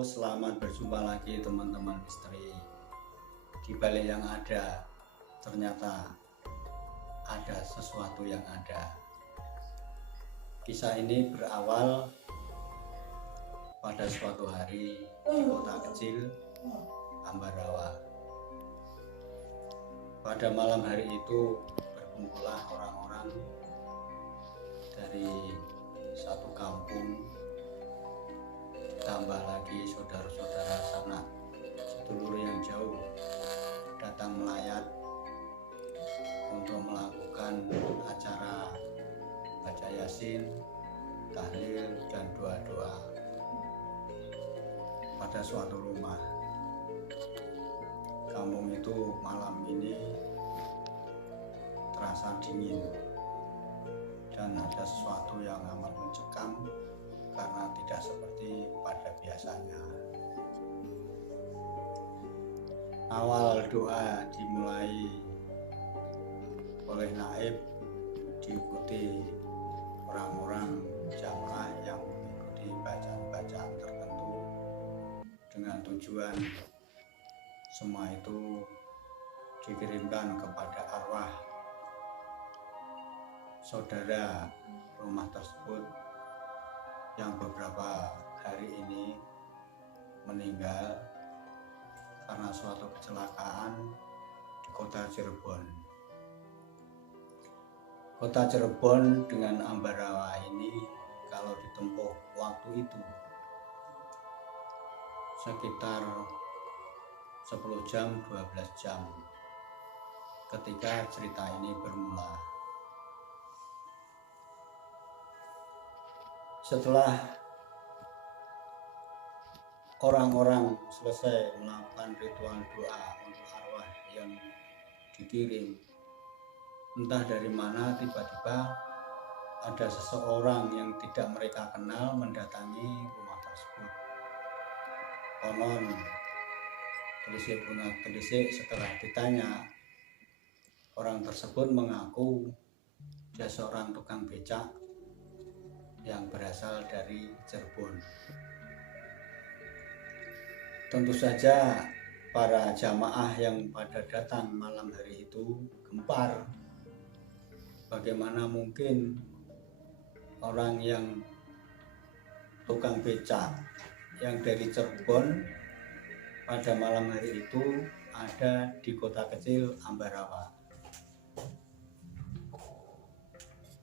Selamat berjumpa lagi teman-teman misteri. Di balik yang ada, ternyata ada sesuatu yang ada. Kisah ini berawal pada suatu hari di kota kecil Ambarawa. Pada malam hari itu berkumpullah orang-orang dari satu kampung, tambah lagi saudara-saudara sanak sedulur yang jauh datang melayat untuk melakukan acara baca yasin, tahlil, dan doa-doa pada suatu rumah. Kampung itu malam ini terasa dingin dan ada sesuatu yang amat mencekam karena tidak seperti pada biasanya. Awal doa dimulai oleh naib, diikuti orang-orang jamaah yang mengikuti bacaan-bacaan tertentu dengan tujuan semua itu dikirimkan kepada arwah saudara rumah tersebut yang beberapa hari ini meninggal karena suatu kecelakaan di kota Cirebon. Kota Cirebon dengan Ambarawa ini kalau ditempuh waktu itu sekitar 10 jam, 12 jam ketika cerita ini bermula. Setelah orang-orang selesai melakukan ritual doa untuk arwah yang dikirim, entah dari mana tiba-tiba ada seseorang yang tidak mereka kenal mendatangi rumah tersebut. Konon telisik setelah ditanya, orang tersebut mengaku dia seorang tukang becak yang berasal dari Cirebon. Tentu saja para jamaah yang pada datang malam hari itu gempar. Bagaimana mungkin orang yang tukang becak yang dari Cirebon pada malam hari itu ada di kota kecil Ambarawa.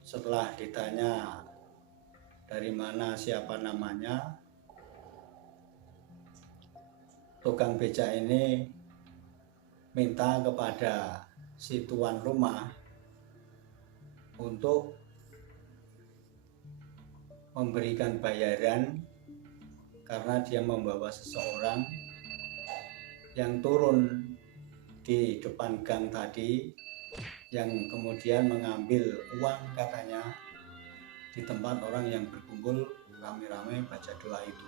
Setelah ditanya dari mana, siapa namanya, tukang becak ini minta kepada si tuan rumah untuk memberikan bayaran karena dia membawa seseorang yang turun di depan gang tadi, yang kemudian mengambil uang katanya di tempat orang yang berkumpul rame-rame baca doa itu.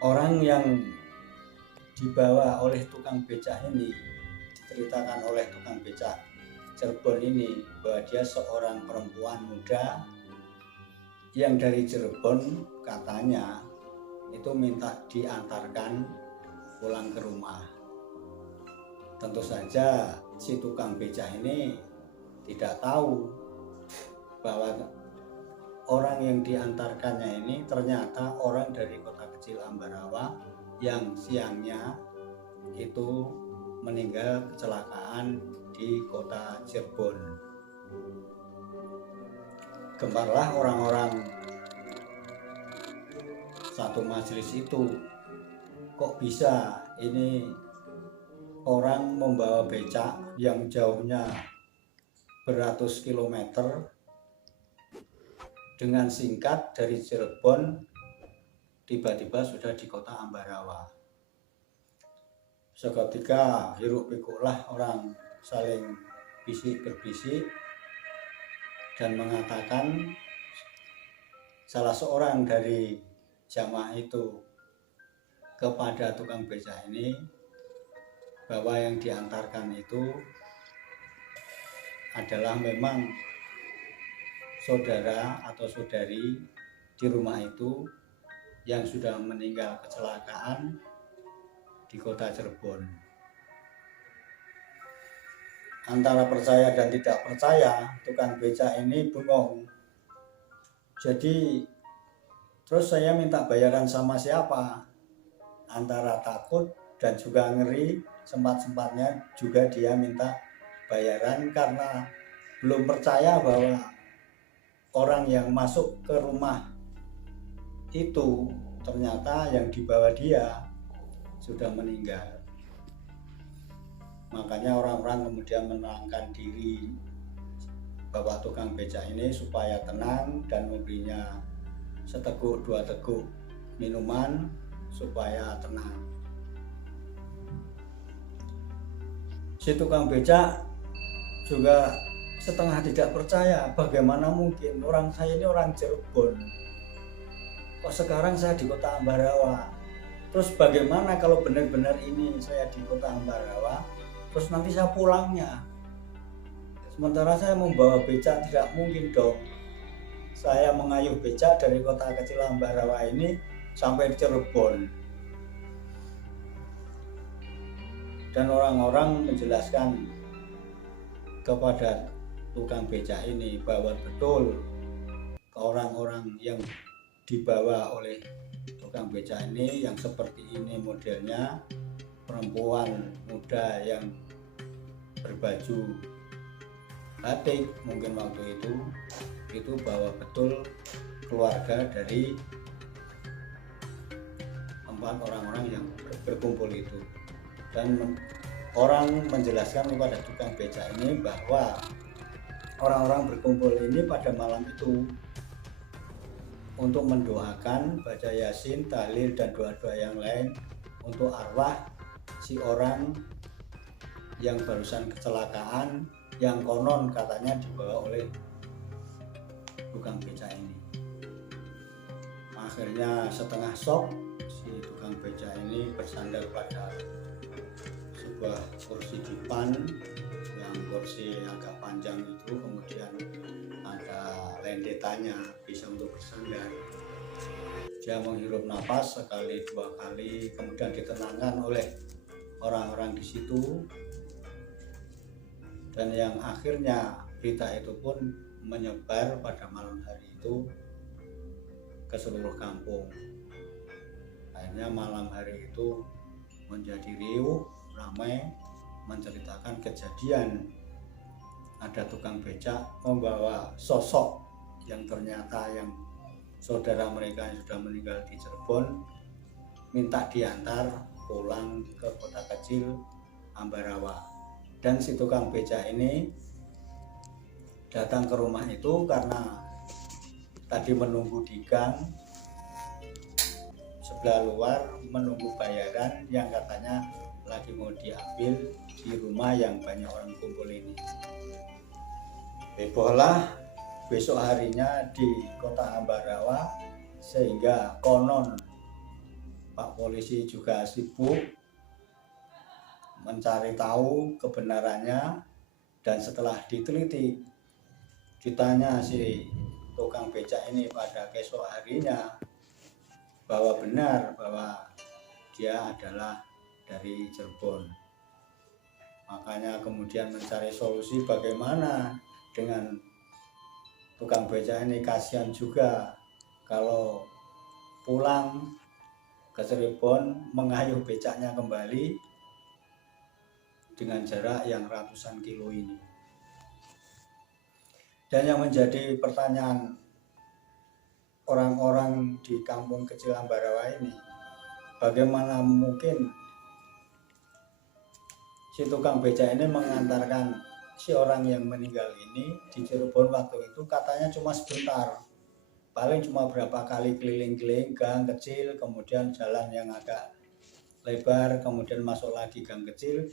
Orang yang dibawa oleh tukang becak ini, diceritakan oleh tukang becak Cirebon ini bahwa dia seorang perempuan muda yang dari Cirebon katanya itu minta diantarkan pulang ke rumah. Tentu saja si tukang becak ini tidak tahu bahwa orang yang diantarkannya ini ternyata orang dari kota kecil Ambarawa yang siangnya itu meninggal kecelakaan di kota Cirebon. Gemparlah orang-orang satu majelis itu, kok bisa ini orang membawa becak yang jauhnya beratus kilometer dengan singkat dari Cirebon tiba-tiba sudah di kota Ambarawa. Seketika hiruk pikuklah orang saling bisik berbisik dan mengatakan salah seorang dari jamaah itu kepada tukang becak ini bahwa yang diantarkan itu adalah memang saudara atau saudari di rumah itu yang sudah meninggal kecelakaan di kota Cirebon. Antara percaya dan tidak percaya, tukang beca ini bengong. Jadi terus saya minta bayaran sama siapa? Antara takut dan juga ngeri, sempat-sempatnya juga dia minta bayaran karena belum percaya bahwa orang yang masuk ke rumah itu ternyata yang dibawa dia sudah meninggal. Makanya orang-orang kemudian menenangkan diri bapak tukang beca ini supaya tenang dan memberinya seteguk dua teguk minuman supaya tenang. Si tukang beca juga setengah tidak percaya, bagaimana mungkin orang saya ini orang Cirebon, kok sekarang saya di kota Ambarawa. Terus bagaimana kalau benar-benar ini saya di kota Ambarawa, terus nanti saya pulangnya, sementara saya membawa beca, tidak mungkin dong saya mengayuh beca dari kota kecil Ambarawa ini sampai Cirebon. Dan orang-orang menjelaskan kepada tukang beca ini bahwa betul orang-orang yang dibawa oleh tukang beca ini yang seperti ini modelnya, perempuan muda yang berbaju batik mungkin waktu itu bahwa betul keluarga dari tempat orang-orang yang berkumpul itu. Dan orang menjelaskan kepada tukang beca ini bahwa orang-orang berkumpul ini pada malam itu untuk mendoakan, baca yasin, tahlil dan doa-doa yang lain untuk arwah si orang yang barusan kecelakaan yang konon katanya dibawa oleh tukang beca ini. Akhirnya setengah shock si tukang beca ini bersandar pada sebuah kursi dipan yang kursi agak panjang itu, kemudian ada lendetannya bisa untuk bersandar. Dia menghirup nafas sekali dua kali, kemudian ditenangkan oleh orang-orang di situ, dan yang akhirnya berita itu pun menyebar pada malam hari itu ke seluruh kampung. Akhirnya malam hari itu menjadi riuh, ramai menceritakan kejadian ada tukang becak membawa sosok yang ternyata yang saudara mereka yang sudah meninggal di Cirebon minta diantar pulang ke kota kecil Ambarawa. Dan si tukang becak ini datang ke rumah itu karena tadi menunggu di gang sebelah luar menunggu bayaran yang katanya lagi mau diambil di rumah yang banyak orang kumpul ini. Hebohlah besok harinya di kota Ambarawa, sehingga konon Pak Polisi juga sibuk mencari tahu kebenarannya. Dan setelah diteliti, ditanya si tukang becak ini pada esok harinya bahwa benar bahwa dia adalah dari Cirebon. Makanya kemudian mencari solusi bagaimana dengan tukang becak ini. Kasihan juga kalau pulang ke Cirebon mengayuh becaknya kembali dengan jarak yang ratusan kilo ini. Dan yang menjadi pertanyaan orang-orang di kampung kecil Ambarawa ini, bagaimana mungkin si tukang becak ini mengantarkan si orang yang meninggal ini di Cirebon waktu itu katanya cuma sebentar, paling cuma berapa kali keliling-keliling gang kecil, kemudian jalan yang agak lebar, kemudian masuk lagi gang kecil,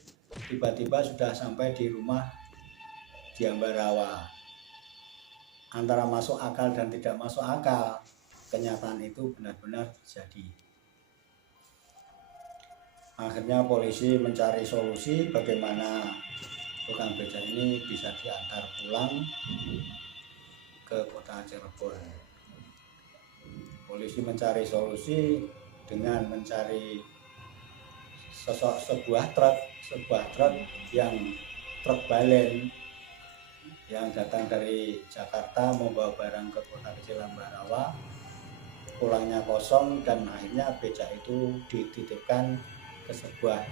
tiba-tiba sudah sampai di rumah di Ambarawa. Antara masuk akal dan tidak masuk akal, kenyataan itu benar-benar terjadi. Akhirnya polisi mencari solusi bagaimana tukang becak ini bisa diantar pulang ke kota Cirebon. Polisi mencari solusi dengan mencari sebuah truk yang truk balen yang datang dari Jakarta membawa barang ke kota kecil Ambarawa, pulangnya kosong, dan akhirnya becak itu dititipkan ke sebuah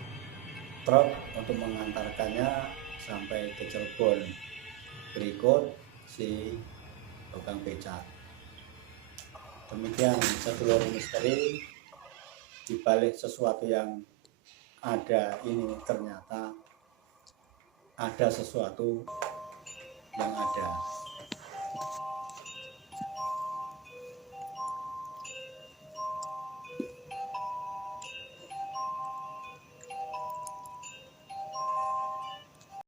truk untuk mengantarkannya sampai ke Cirebon. Berikut si tukang becak. Demikian sedulur misteri, dibalik sesuatu yang ada ini ternyata ada sesuatu yang ada.